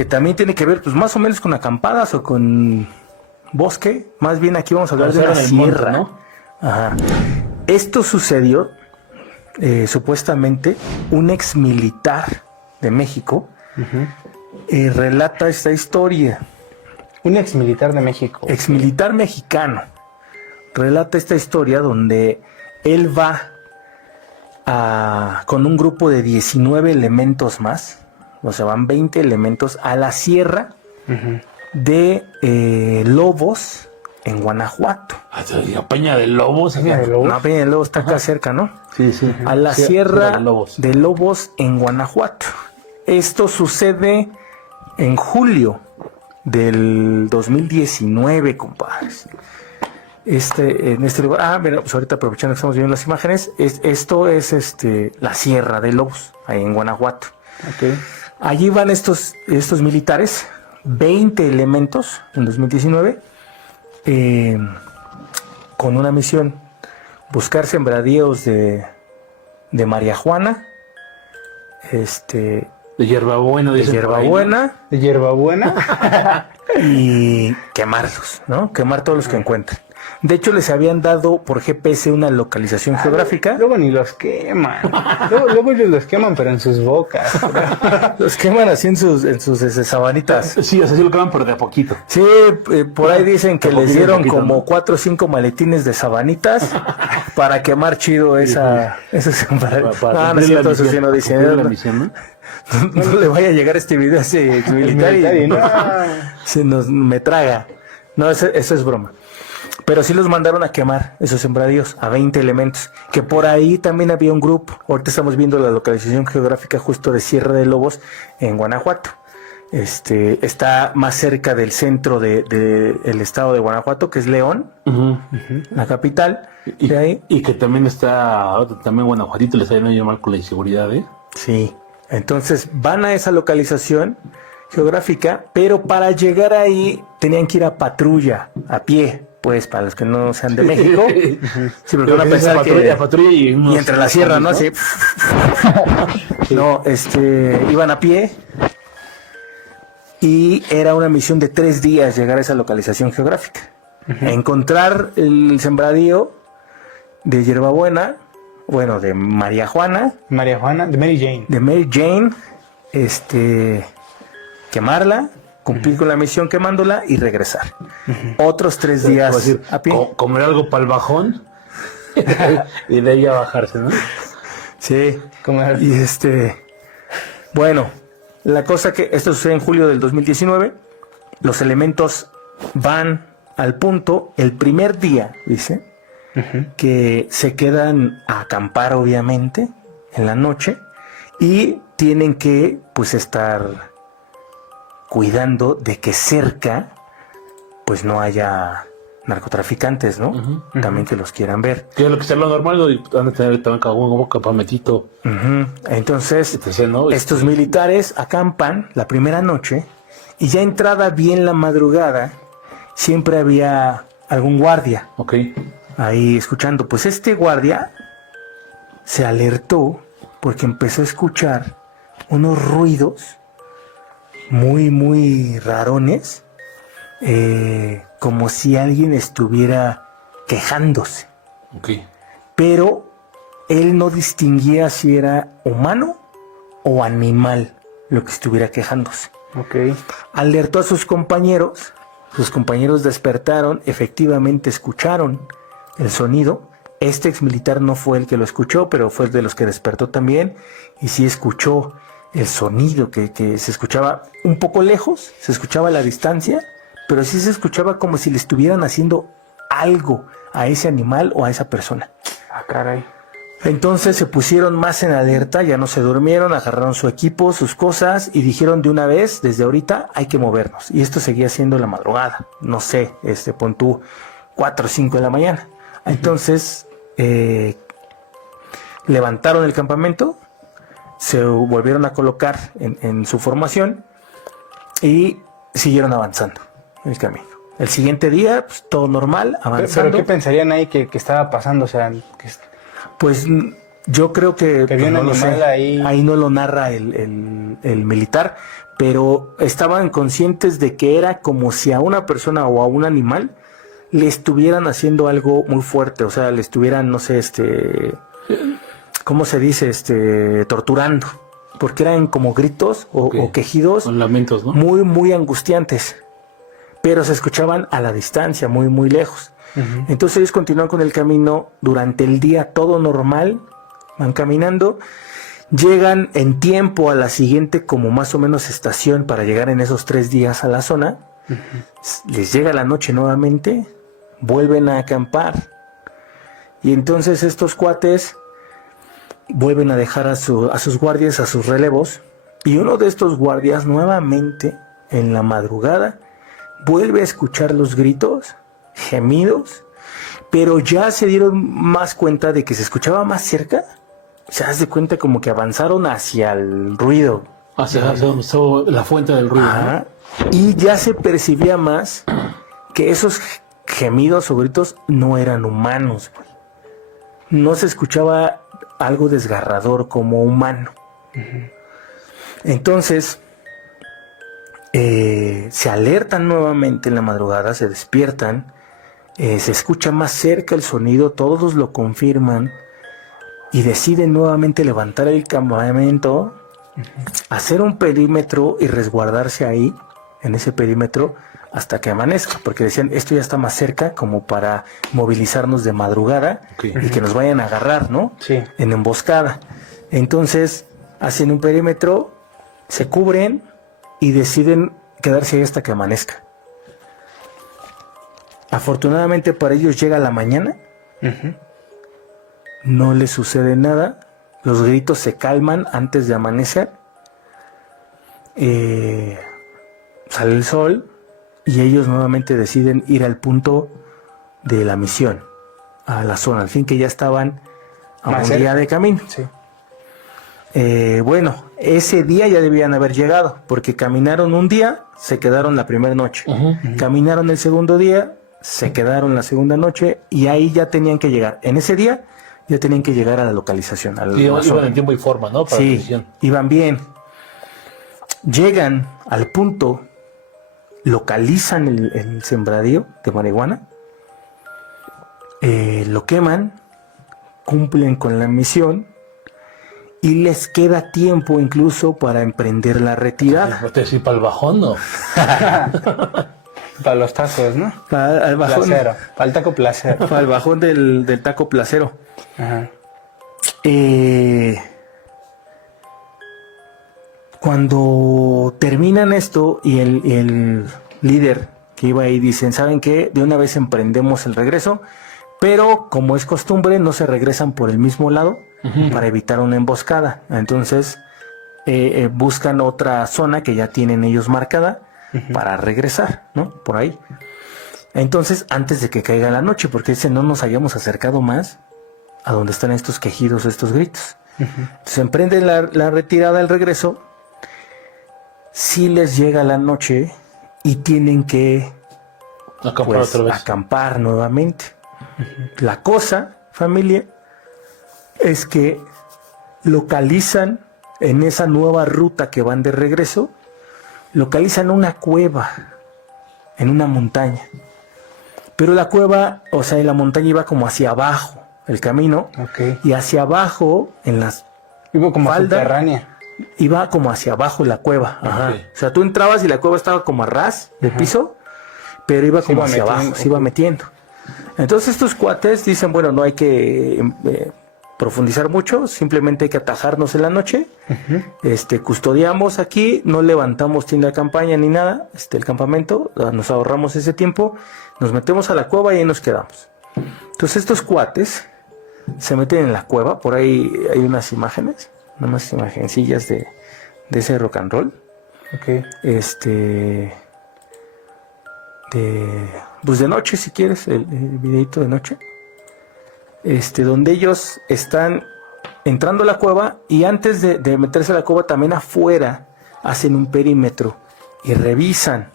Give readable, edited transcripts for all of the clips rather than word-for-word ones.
que también tiene que ver, pues más o menos con acampadas o con bosque. Más bien aquí vamos a hablar de una sierra, ¿no? Ajá. Esto sucedió, supuestamente, un ex militar de México relata esta historia. Un ex militar de México. Ex militar mexicano relata esta historia donde él va con un grupo de 19 elementos más, o sea, van 20 elementos a la sierra de Lobos, en Guanajuato. La Peña de Lobos. Peña de Lobos. No, Peña de Lobos está acá cerca, ¿no? Sí, sí. A la sierra de Lobos en Guanajuato. Esto sucede en julio del 2019, compadres. En este lugar, mira, pues ahorita aprovechando que estamos viendo las imágenes, esto es la Sierra de Lobos, ahí en Guanajuato. Okay. Allí van estos militares, 20 elementos en 2019, con una misión: buscar sembradíos de marihuana, de hierbabuena, de hierbabuena, de hierbabuena y quemarlos, ¿no? Quemar todos los que encuentren. De hecho, les habían dado por GPS una localización geográfica. Luego ni los queman. luego ellos los queman, pero en sus bocas. Los queman así en sus sabanitas. Sí, o sea, sí lo queman, pero de a poquito. Sí, por ahí dicen que les dieron como 4 o 5 maletines de sabanitas para quemar chido esa no es cierto, eso sí no dicen. No le vaya a llegar este video a ese militar y me traga. No, eso es broma. Pero sí los mandaron a quemar esos sembradíos a 20 elementos. Que por ahí también había un grupo. Ahorita estamos viendo la localización geográfica justo de Sierra de Lobos en Guanajuato. Está más cerca del centro del estado de Guanajuato, que es León, la capital. Y que también también Guanajuatito les ha ido mal con la inseguridad, ¿eh? Sí. Entonces van a esa localización geográfica, pero para llegar ahí tenían que ir a patrulla, a pie. Pues para los que no sean de México, sí, porque van a pensar que patrulla y entre la sierra, ¿no? Así. No, iban a pie y era una misión de 3 días llegar a esa localización geográfica, encontrar el sembradío de hierbabuena, bueno, de marihuana, de Mary Jane, quemarla, cumplir con la misión quemándola y regresar. Otros 3 días decir, a pie. Comer algo para el bajón y de ahí a bajarse, ¿no? Sí. Y bueno, la cosa que esto sucede en julio del 2019, los elementos van al punto el primer día, dice, que se quedan a acampar obviamente en la noche y tienen que pues estar cuidando de que cerca pues no haya narcotraficantes, ¿no? También que los quieran ver. Que es lo que sea lo normal, van a tener también un campamentito. Entonces, estos militares acampan la primera noche y ya entrada bien la madrugada, siempre había algún guardia. Ahí escuchando. Pues este guardia se alertó porque empezó a escuchar unos ruidos muy, muy rarones, como si alguien estuviera quejándose. Pero él no distinguía si era humano o animal lo que estuviera quejándose. Alertó a sus compañeros despertaron, efectivamente escucharon el sonido. Este ex militar no fue el que lo escuchó, pero fue de los que despertó también, y sí escuchó el sonido que se escuchaba un poco lejos, se escuchaba a la distancia, pero sí se escuchaba como si le estuvieran haciendo algo a ese animal o a esa persona. Caray. Entonces se pusieron más en alerta, ya no se durmieron, agarraron su equipo, sus cosas y dijeron de una vez, desde ahorita hay que movernos. Y esto seguía siendo la madrugada, no sé, pon tú 4 o 5 de la mañana. Entonces levantaron el campamento, se volvieron a colocar en su formación y siguieron avanzando el camino. El siguiente día, pues, todo normal, avanzando. ¿Pero qué pensarían ahí que estaba pasando? O sea, pues yo creo que había un animal ahí. Ahí no lo narra el militar, pero estaban conscientes de que era como si a una persona o a un animal le estuvieran haciendo algo muy fuerte, o sea, le estuvieran, no sé, ¿cómo se dice? Torturando, porque eran como gritos o quejidos Con lamentos, ¿no? muy, muy angustiantes, pero se escuchaban a la distancia, muy, muy lejos. Entonces ellos continúan con el camino durante el día, todo normal, van caminando, llegan en tiempo a la siguiente como más o menos estación para llegar en esos 3 días a la zona, les llega la noche nuevamente, vuelven a acampar y entonces estos cuates vuelven a dejar a sus guardias, a sus relevos, y uno de estos guardias nuevamente en la madrugada vuelve a escuchar los gritos, gemidos, pero ya se dieron más cuenta de que se escuchaba más cerca. Se hace cuenta como que avanzaron hacia el ruido. Hacia la fuente del ruido. Ajá. Y ya se percibía más que esos gemidos o gritos no eran humanos, güey. No se escuchaba algo desgarrador como humano. Entonces se alertan nuevamente en la madrugada, se despiertan, se escucha más cerca el sonido, todos lo confirman y deciden nuevamente levantar el campamento, hacer un perímetro y resguardarse ahí, en ese perímetro, hasta que amanezca, porque decían, esto ya está más cerca como para movilizarnos de madrugada y que nos vayan a agarrar, ¿no? Sí. En emboscada. Entonces, hacen un perímetro, se cubren y deciden quedarse ahí hasta que amanezca. Afortunadamente para ellos llega la mañana, no les sucede nada, los gritos se calman antes de amanecer, sale el sol y ellos nuevamente deciden ir al punto de la misión, a la zona, al fin que ya estaban a un día de camino. Sí. Bueno, ese día ya debían haber llegado, porque caminaron un día, se quedaron la primera noche. Caminaron el segundo día, se quedaron la segunda noche y ahí ya tenían que llegar. En ese día ya tenían que llegar a la localización. Sí, iban en tiempo y forma, ¿no? Para la sí, misión. iban bien. Llegan al punto, localizan el sembradío de marihuana, lo queman, cumplen con la misión y les queda tiempo incluso para emprender la retirada. ¿No te decís para el bajón, no? Para los tacos, ¿no? Para el bajón, Placero. Para el taco placer. para el bajón del taco placero. Ajá. Cuando terminan esto y el líder que iba ahí dicen, ¿saben qué? De una vez emprendemos el regreso, pero como es costumbre no se regresan por el mismo lado para evitar una emboscada. Entonces buscan otra zona que ya tienen ellos marcada para regresar, ¿no? Por ahí. Entonces, antes de que caiga la noche, porque dicen, no nos hayamos acercado más a donde están estos quejidos, estos gritos. Entonces emprenden la retirada, el regreso. Si les llega la noche y tienen que Acampar otra vez. acampar nuevamente. La cosa, familia, es que localizan en esa nueva ruta que van de regreso, localizan una cueva en una montaña. Pero la cueva, o sea, en la montaña iba como hacia abajo el camino, y hacia abajo, en las Iba como falda, subterránea. iba como hacia abajo la cueva. Ajá. O sea, tú entrabas y la cueva estaba como a ras del piso, pero iba como hacia abajo, se iba metiendo. Entonces estos cuates dicen, bueno, no hay que profundizar mucho, simplemente hay que atajarnos en la noche, custodiamos aquí, no levantamos tienda de campaña ni nada, el campamento, nos ahorramos ese tiempo, nos metemos a la cueva y ahí nos quedamos. Entonces estos cuates se meten en la cueva, por ahí hay unas imágenes, unas imagencillas de ese rock and roll. Pues de noche, si quieres, el videito de noche. Donde ellos están entrando a la cueva y antes de meterse a la cueva también afuera hacen un perímetro y revisan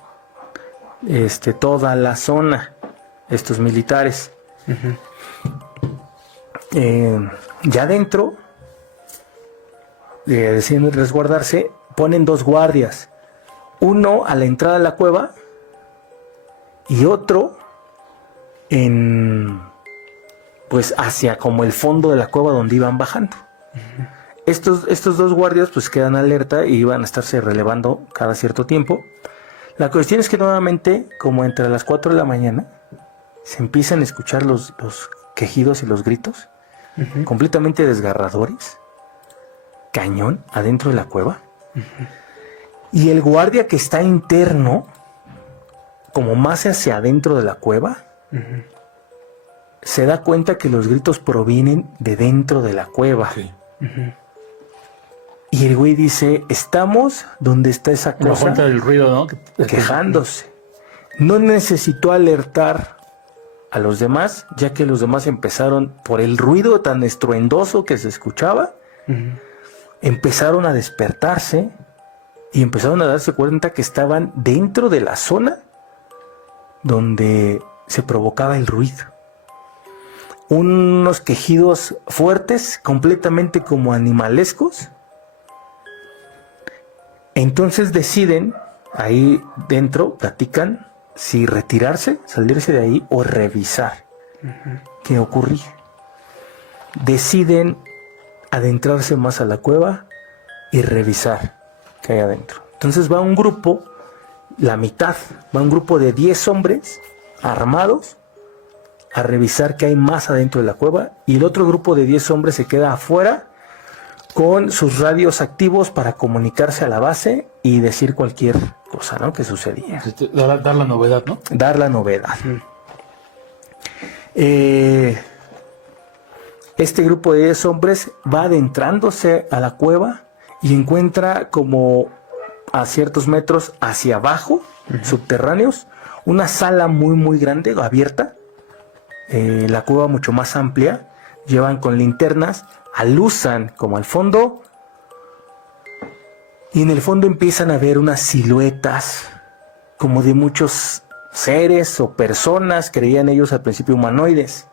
toda la zona, estos militares. Ya adentro deciden resguardarse, ponen 2 guardias Uno a la entrada de la cueva y otro pues hacia como el fondo de la cueva donde iban bajando. Estos dos guardias pues quedan alerta y iban a estarse relevando cada cierto tiempo. La cuestión es que nuevamente, como entre las 4 de la mañana, se empiezan a escuchar los quejidos y los gritos, completamente desgarradores, cañón, adentro de la cueva. Y el guardia que está interno, como más hacia adentro de la cueva, se da cuenta que los gritos provienen de dentro de la cueva. Sí. Y el güey dice, estamos donde está esa Me cosa cuenta del ruido, ¿no? quejándose. No necesitó alertar a los demás, ya que los demás empezaron, por el ruido tan estruendoso que se escuchaba, empezaron a despertarse y empezaron a darse cuenta que estaban dentro de la zona donde se provocaba el ruido. Unos quejidos fuertes, completamente como animalescos. Entonces deciden, ahí dentro, platican si retirarse, salirse de ahí o revisar qué ocurría. Deciden adentrarse más a la cueva y revisar qué hay adentro. Entonces va un grupo, la mitad, va un grupo de 10 hombres armados a revisar qué hay más adentro de la cueva, y el otro grupo de 10 hombres se queda afuera con sus radios activos para comunicarse a la base y decir cualquier cosa, ¿no?, que sucedía. Dar la novedad, ¿no? Dar la novedad. Este grupo de 10 hombres va adentrándose a la cueva y encuentra como a ciertos metros hacia abajo, subterráneos, una sala muy muy grande, abierta, la cueva mucho más amplia. Llevan con linternas, aluzan como al fondo, y en el fondo empiezan a ver unas siluetas como de muchos seres o personas, creían ellos al principio humanoides.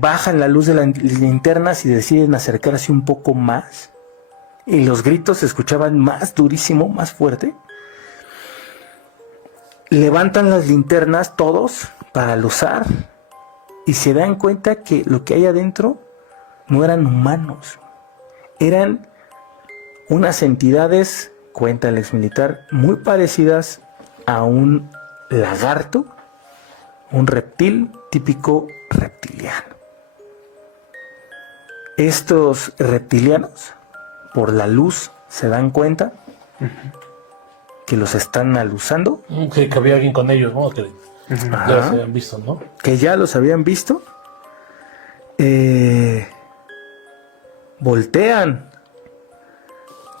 Bajan la luz de las linternas y deciden acercarse un poco más, y los gritos se escuchaban más durísimo, más fuerte. Levantan las linternas todos para aluzar y se dan cuenta que lo que hay adentro no eran humanos, eran unas entidades, cuenta el exmilitar, muy parecidas a un lagarto, un reptil típico reptiliano. Estos reptilianos, por la luz, se dan cuenta que los están aluzando. Que había alguien con ellos, ¿no? Que ya los habían visto, ¿no? Que ya los habían visto. Voltean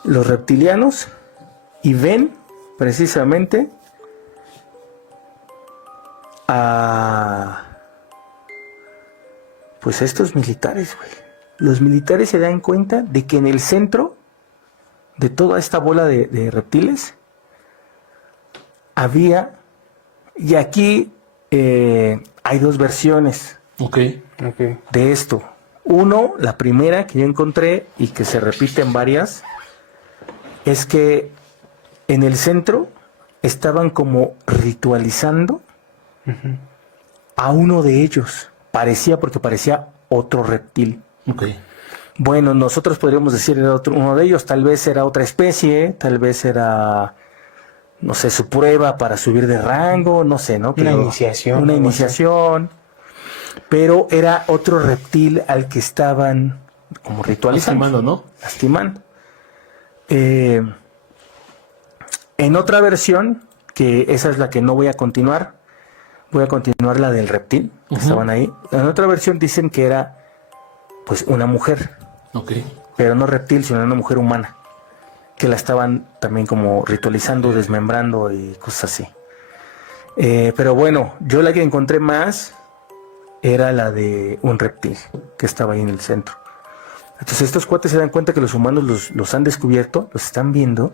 los reptilianos y ven precisamente a pues estos militares, güey. Los militares se dan cuenta de que en el centro de toda esta bola de reptiles había, y aquí hay dos versiones de esto. Uno, la primera que yo encontré y que se repite en varias, es que en el centro estaban como ritualizando a uno de ellos. Porque parecía otro reptil. Bueno, nosotros podríamos decir era uno de ellos, tal vez era otra especie, tal vez era, no sé, su prueba para subir de rango, no sé, ¿no? Una iniciación. Una iniciación. Pero era otro reptil al que estaban como ritualizando. Lastimando, ¿no? Lastimando. En otra versión, que esa es la que no voy a continuar, voy a continuar la del reptil, que estaban ahí. En otra versión dicen que era pues una mujer. Pero no reptil, sino una mujer humana, que la estaban también como ritualizando, desmembrando y cosas así. Pero bueno, yo la que encontré más era la de un reptil que estaba ahí en el centro. Entonces estos cuates se dan cuenta que los humanos los han descubierto, los están viendo,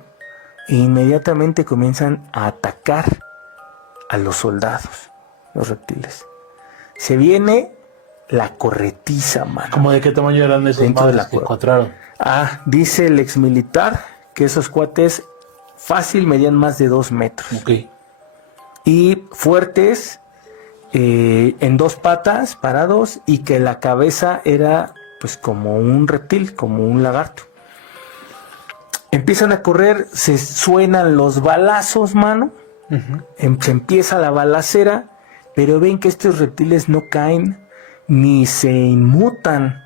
e inmediatamente comienzan a atacar a los soldados, los reptiles. Se viene la corretiza, mano. ¿Cómo de qué tamaño eran esos dentro de la que cueva encontraron? Dice el exmilitar que esos cuates fácil medían más de 2 metros. Ok. Y fuertes, en 2 patas, parados, y que la cabeza era pues como un reptil, como un lagarto. Empiezan a correr, se suenan los balazos, mano. Se empieza la balacera, pero ven que estos reptiles no caen ni se inmutan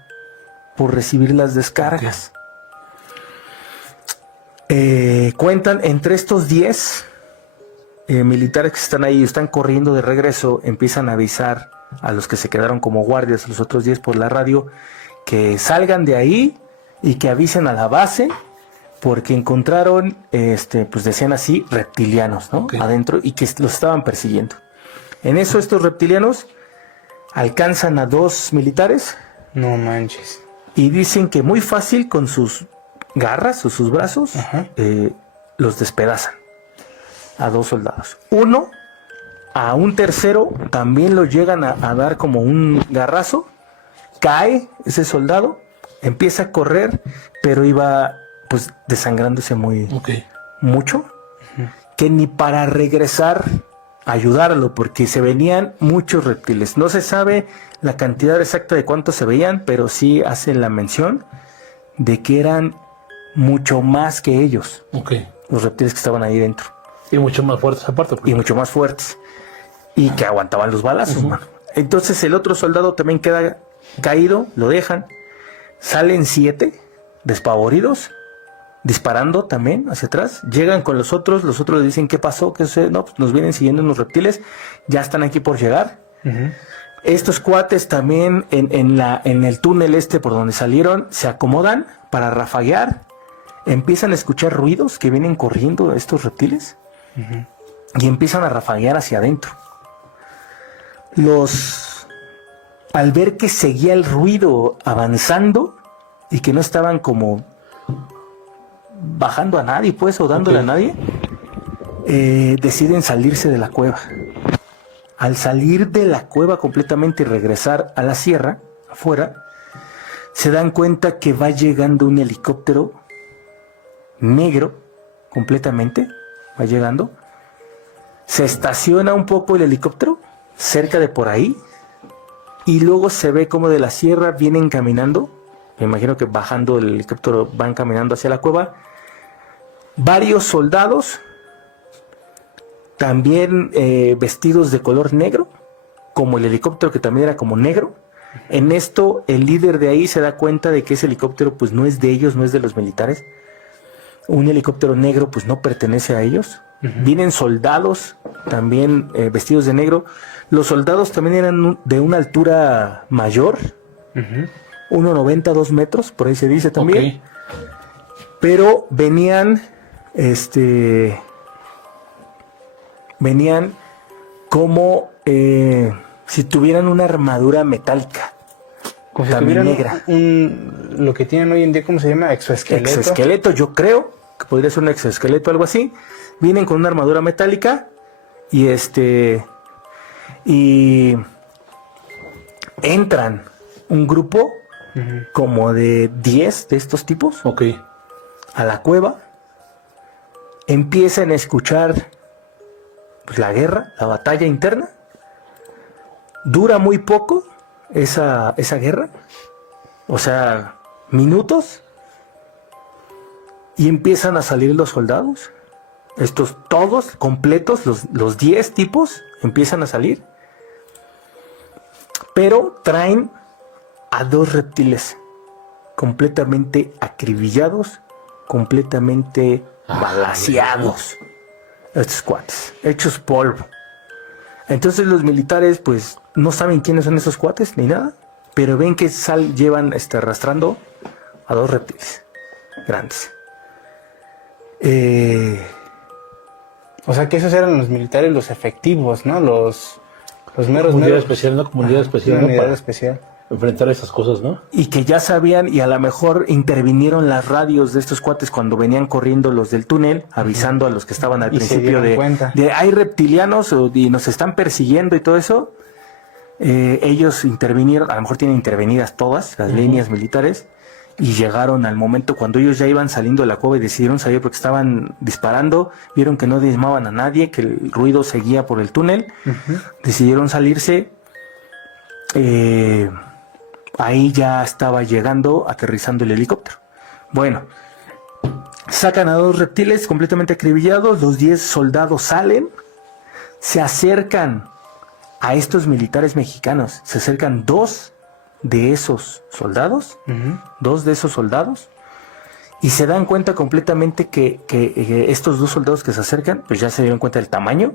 por recibir las descargas. Cuentan entre estos 10 militares que están ahí, están corriendo de regreso, empiezan a avisar a los que se quedaron como guardias, a los otros 10 por la radio, que salgan de ahí y que avisen a la base, porque encontraron, pues decían así, reptilianos, ¿no? Okay. Adentro, y que los estaban persiguiendo. En eso estos reptilianos alcanzan a 2 militares. No manches. Y dicen que muy fácil con sus garras o sus brazos los despedazan a 2 soldados. Uno, a un tercero también lo llegan a dar como un garrazo. Cae ese soldado, empieza a correr, pero iba pues desangrándose mucho, que ni para regresar a ayudarlo, porque se venían muchos reptiles. No se sabe la cantidad exacta de cuántos se veían, pero sí hacen la mención de que eran mucho más que ellos, los reptiles que estaban ahí dentro. Y mucho más fuertes aparte. Y mucho más fuertes. Y que aguantaban los balazos, mano. Entonces el otro soldado también queda caído, lo dejan. Salen 7 despavoridos, disparando también hacia atrás. Llegan con los otros les dicen qué pasó, qué sucede. No, pues nos vienen siguiendo unos reptiles, ya están aquí por llegar. Estos cuates también en el túnel por donde salieron se acomodan para rafaguear. Empiezan a escuchar ruidos que vienen corriendo estos reptiles y empiezan a rafaguear hacia adentro. Al ver que seguía el ruido avanzando y que no estaban como bajando a nadie, pues, o dándole a nadie, deciden salirse de la cueva. Al salir de la cueva completamente y regresar a la sierra, afuera, se dan cuenta que va llegando un helicóptero negro, completamente, va llegando. Se estaciona un poco el helicóptero, cerca de por ahí, y luego se ve como de la sierra vienen caminando. Me imagino que bajando el helicóptero van caminando hacia la cueva. Varios soldados, también vestidos de color negro, como el helicóptero que también era como negro. En esto, el líder de ahí se da cuenta de que ese helicóptero pues no es de ellos, no es de los militares. Un helicóptero negro pues no pertenece a ellos. Vienen soldados también vestidos de negro. Los soldados también eran de una altura mayor, 1,90, 2 metros, por ahí se dice también. Pero venían como si tuvieran una armadura metálica, como si también tuvieran negra. lo que tienen hoy en día, ¿cómo se llama? Exoesqueleto. Exoesqueleto, yo creo que podría ser un exoesqueleto, algo así. Vienen con una armadura metálica y entran un grupo como de 10 de estos tipos a la cueva. Empiezan a escuchar pues, la guerra, la batalla interna. Dura muy poco esa guerra, o sea, minutos, y empiezan a salir los soldados. Estos todos completos, los 10 tipos, empiezan a salir. Pero traen a 2 reptiles completamente acribillados, completamente balaceados. Estos cuates, hechos polvo. Entonces los militares pues no saben quiénes son esos cuates ni nada, pero ven que llevan arrastrando a 2 reptiles grandes. O sea que esos eran los militares, los efectivos, ¿no? Los meros Comunidad meros. especial, ¿no? Comunidad especial, Una ¿no? unidad Para especial. enfrentar esas cosas, ¿no? Y que ya sabían, y a lo mejor intervinieron las radios de estos cuates cuando venían corriendo los del túnel, avisando a los que estaban al Y se principio dieron cuenta. de hay reptilianos y nos están persiguiendo y todo eso. Ellos intervinieron, a lo mejor tienen intervenidas todas las líneas militares, y llegaron al momento cuando ellos ya iban saliendo de la cueva y decidieron salir porque estaban disparando, vieron que no diezmaban a nadie, que el ruido seguía por el túnel, decidieron salirse. Ahí ya estaba llegando, aterrizando el helicóptero. Bueno, sacan a 2 reptiles completamente acribillados, los 10 soldados salen, se acercan a estos militares mexicanos, se acercan 2 de esos soldados, 2 de esos soldados, y se dan cuenta completamente que estos 2 soldados que se acercan, pues ya se dieron cuenta del tamaño,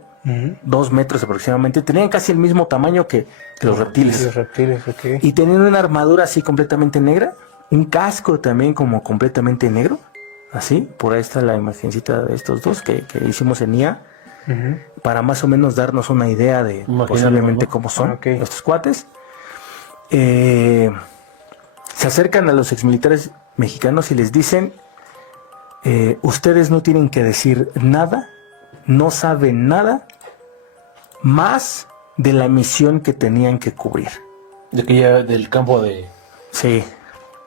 2 metros aproximadamente, tenían casi el mismo tamaño que los reptiles. Los reptiles, ok. Y tenían una armadura así completamente negra, un casco también como completamente negro, así, por ahí está la imagencita de estos 2 que hicimos en IA, para más o menos darnos una idea de posiblemente cómo son estos cuates. Se acercan a los exmilitares mexicanos y les dicen, ustedes no tienen que decir nada, no saben nada más de la misión que tenían que cubrir. De que ya del campo de... Sí.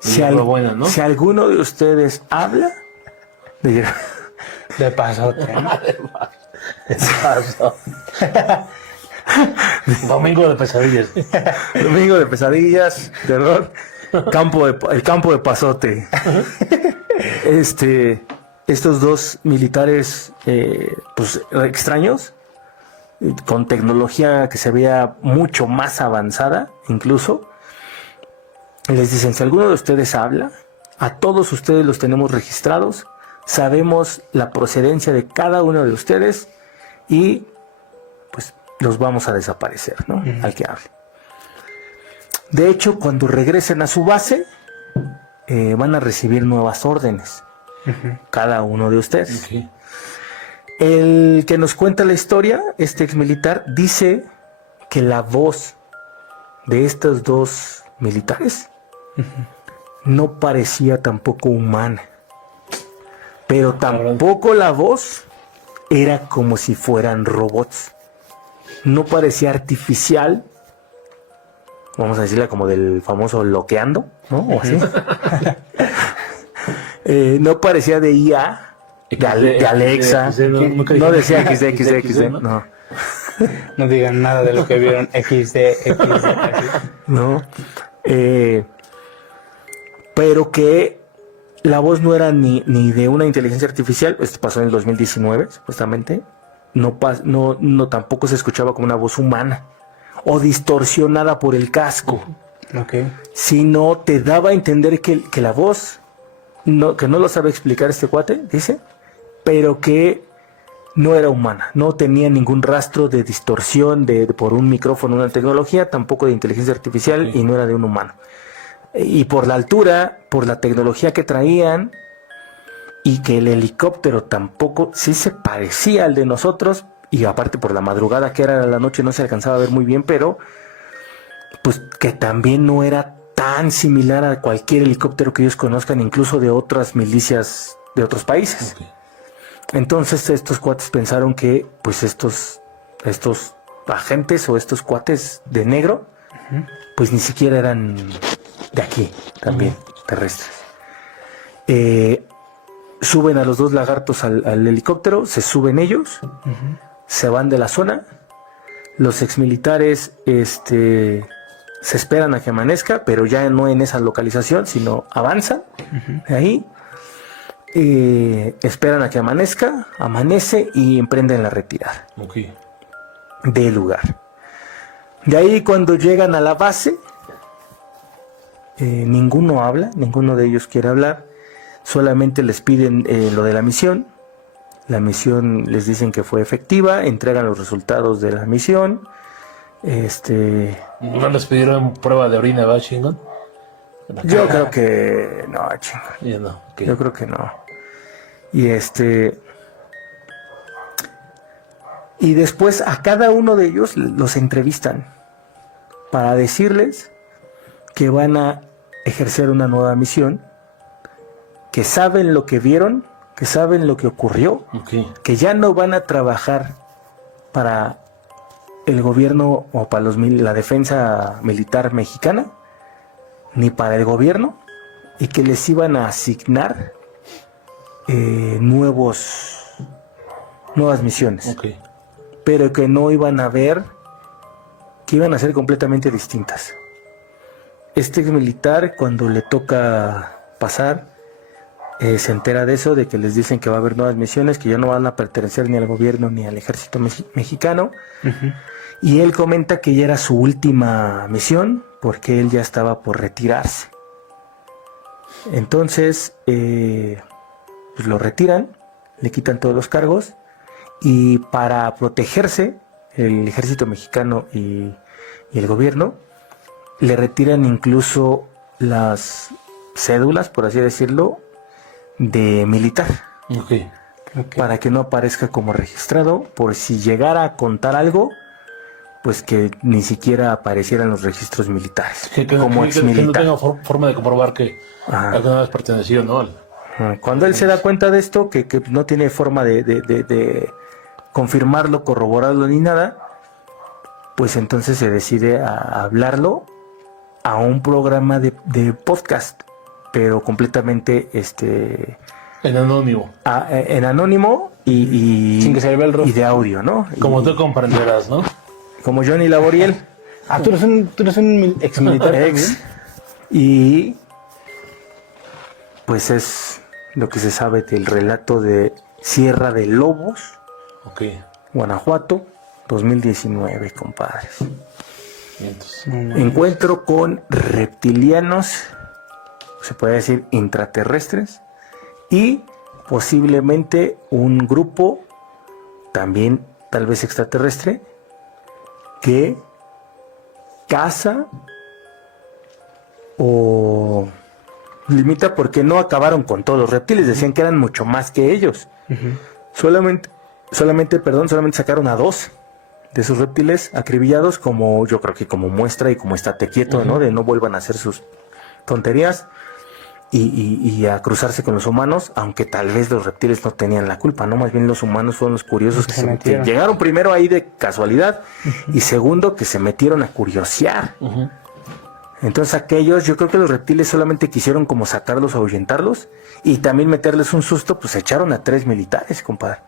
Si alguno de ustedes habla de pasote, ¿no? Domingo de pesadillas. Domingo de pesadillas, terror, el campo de pasote. Estos 2 militares, pues extraños, con tecnología que se veía mucho más avanzada, incluso, les dicen: si alguno de ustedes habla, a todos ustedes los tenemos registrados, sabemos la procedencia de cada uno de ustedes y pues los vamos a desaparecer, ¿no? Al que hable. De hecho, cuando regresen a su base, van a recibir nuevas órdenes, cada uno de ustedes. El que nos cuenta la historia, este exmilitar, dice que la voz de estos 2 militares no parecía tampoco humana, pero tampoco la voz era como si fueran robots. No parecía artificial, vamos a decirle como del famoso loqueando, ¿no? O así. No parecía de IA, de Alexa, no decía XD, no. No digan nada de lo que vieron XD. No. Pero que la voz no era ni de una inteligencia artificial. Esto pasó en el 2019, supuestamente. No tampoco se escuchaba como una voz humana o distorsionada por el casco, sino te daba a entender que la voz, que no lo sabe explicar este cuate, dice, pero que no era humana, no tenía ningún rastro de distorsión por un micrófono, una tecnología, tampoco de inteligencia artificial, y no era de un humano. Y por la altura, por la tecnología que traían, y que el helicóptero tampoco, sí se parecía al de nosotros, y aparte por la madrugada que era la noche no se alcanzaba a ver muy bien, pero pues que también no era tan similar a cualquier helicóptero que ellos conozcan, incluso de otras milicias de otros países. Entonces estos cuates pensaron que pues estos agentes o estos cuates de negro, pues ni siquiera eran de aquí, también terrestres. Suben a los 2 lagartos al helicóptero, se suben ellos, se van de la zona. Los exmilitares se esperan a que amanezca, pero ya no en esa localización, sino avanzan de ahí. Esperan a que amanece y emprenden la retirada del lugar. De ahí, cuando llegan a la base, ninguno habla, ninguno de ellos quiere hablar, solamente les piden lo de la misión. La misión les dicen que fue efectiva, entregan los resultados de la misión. ¿No les pidieron prueba de orina, va, chingón? Yo creo que no, chingón. Yo creo que no. Y después a cada uno de ellos los entrevistan para decirles que van a ejercer una nueva misión, que saben lo que vieron, que saben lo que ocurrió, que ya no van a trabajar para el gobierno o para la defensa militar mexicana, ni para el gobierno, y que les iban a asignar nuevas misiones, Ok. pero que no iban a ver, que iban a ser completamente distintas. Este ex militar, cuando le toca pasar, se entera de eso, de que les dicen que va a haber nuevas misiones, que ya no van a pertenecer ni al gobierno ni al ejército mexicano. Y él comenta que ya era su última misión, porque él ya estaba por retirarse. Entonces, pues lo retiran, le quitan todos los cargos, y para protegerse, el ejército mexicano y el gobierno le retiran incluso las cédulas, por así decirlo, de militar, Ok. para que no aparezca como registrado, por si llegara a contar algo, pues que ni siquiera apareciera en los registros militares, como ex Que no militar. tenga forma de comprobar que Ajá. alguna vez perteneció, ¿no? Cuando él se da cuenta de esto, que no tiene forma de confirmarlo, corroborarlo ni nada, pues entonces se decide a hablarlo a un programa de podcast, pero completamente En anónimo. en anónimo y Sin que se le vea el rostro. y de audio, ¿no? Como Y- tú comprenderás, ¿no? como Johnny Laboriel, Ah, tú eres un ex militar. ex, y pues es lo que se sabe del relato de Sierra de Lobos, Ok. Guanajuato, 2019, compadres. Entonces, Encuentro con reptilianos, se puede decir intraterrestres, y posiblemente un grupo, también tal vez extraterrestre, que caza o limita, porque no acabaron con todos los reptiles, decían que eran mucho más que ellos. Solamente sacaron a 2 de sus reptiles acribillados, como yo creo que como muestra y como estate quieto, ¿no? De no vuelvan a hacer sus tonterías y a cruzarse con los humanos, aunque tal vez los reptiles no tenían la culpa, ¿no? Más bien los humanos fueron los curiosos que Se metieron. que llegaron primero ahí de casualidad y segundo que se metieron a curiosear. Entonces aquellos, yo creo que los reptiles solamente quisieron como sacarlos, ahuyentarlos y también meterles un susto, pues echaron a 3 militares, compadre.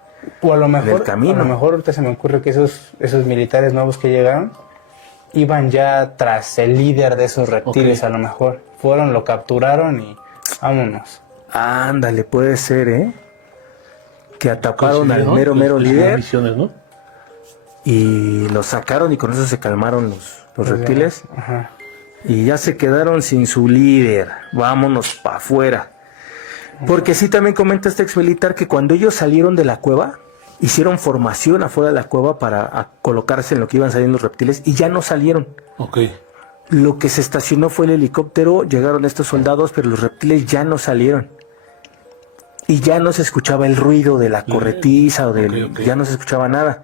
O a lo mejor, Del camino. a lo mejor ahorita se me ocurre que esos militares nuevos que llegaron iban ya tras el líder de esos reptiles, Ok. a lo mejor. Fueron, lo capturaron y vámonos. Ándale, puede ser, ¿eh? Que ataparon al coincidieron, mero pues, líder misiones, ¿no? y los sacaron y con eso se calmaron los reptiles. Ajá. Y ya se quedaron sin su líder. Vámonos para afuera. Porque sí también comenta este ex militar que cuando ellos salieron de la cueva, hicieron formación afuera de la cueva para colocarse en lo que iban saliendo los reptiles y ya no salieron. Ok. Lo que se estacionó fue el helicóptero, llegaron estos soldados, pero los reptiles ya no salieron. Y ya no se escuchaba el ruido de la corretiza o del, Ok. ya no se escuchaba nada.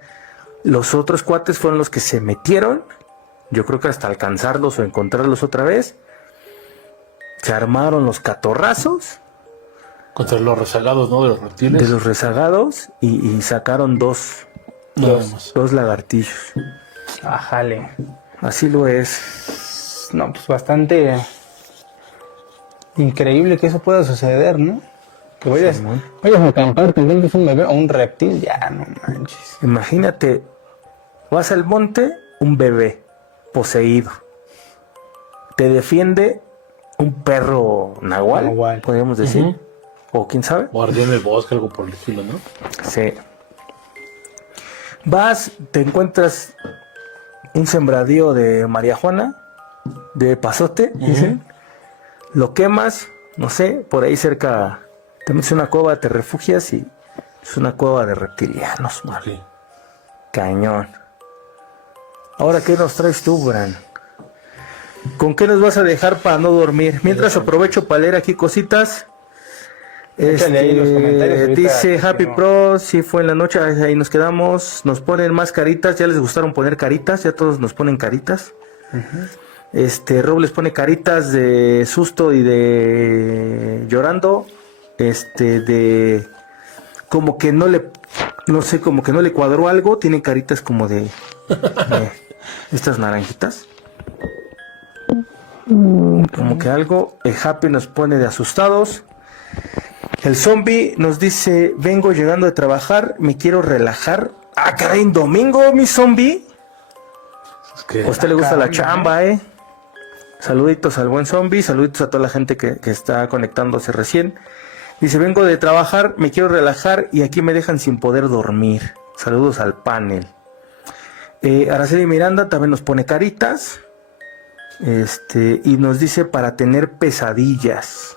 Los otros cuates fueron los que se metieron, yo creo que hasta alcanzarlos o encontrarlos otra vez. Se armaron los catorrazos Contra los rezagados, ¿no? De los reptiles. de los rezagados y sacaron dos Nada más. lagartijos. Ajale. Así lo es. No, pues bastante increíble que eso pueda suceder, ¿no? Que vayas a acampar, te encuentres un bebé o un reptil, ya no manches. Imagínate, vas al monte, un bebé poseído. Te defiende un perro nahual, Nahual. podríamos decir. O quién sabe. Guardián del bosque, algo por el estilo, ¿no? Sí. Vas, te encuentras un sembradío de marihuana, de pasote, dicen. Lo quemas, no sé, por ahí cerca, te metes en una cueva, te refugias y es una cueva de reptilianos, man. Ok. Cañón. Ahora, ¿qué nos traes tú, Bran? ¿Con qué nos vas a dejar para no dormir? Mientras aprovecho para leer aquí cositas. Échale ahí los comentarios ahorita, Dice que Happy no. Pro, sí fue en la noche, ahí nos quedamos. Nos ponen más caritas, ya les gustaron poner caritas, ya todos nos ponen caritas. Robles pone caritas de susto y de llorando. De como que no le, no sé, como que no le cuadró algo, tiene caritas como de estas naranjitas. Como que algo, el Happy nos pone de asustados. El zombie nos dice, vengo llegando de trabajar, me quiero relajar. Ah, caray, en domingo, mi zombie. Es que, A usted le gusta la caray, chamba, Saluditos al buen zombie, saluditos a toda la gente que está conectándose recién. Dice, vengo de trabajar, me quiero relajar y aquí me dejan sin poder dormir. Saludos al panel. Araceli Miranda también nos pone caritas. Y nos dice para tener pesadillas.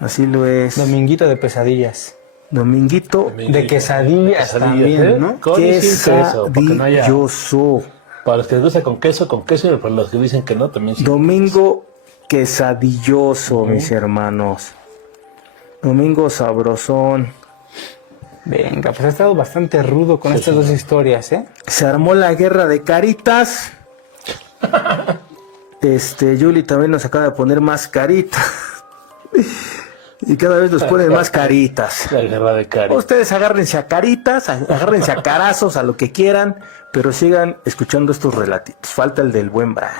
Así lo es. Dominguito de pesadillas. Dominguito De quesadillas también, ¿no? Con y sin queso, para que no haya... quesadilloso. Para los que les gusta con queso, y para los que dicen que no, también sí. Domingo quesadilloso, mis hermanos. Domingo sabrosón. Venga, pues ha estado bastante rudo con estas dos historias, ¿eh? Se armó la guerra de caritas. Yuli también nos acaba de poner más caritas. Y cada vez nos ponen más caritas. La guerra de cari. Ustedes agárrense a caritas, agárrense a carazos, a lo que quieran, pero sigan escuchando estos relatitos. Falta el del buen Brian.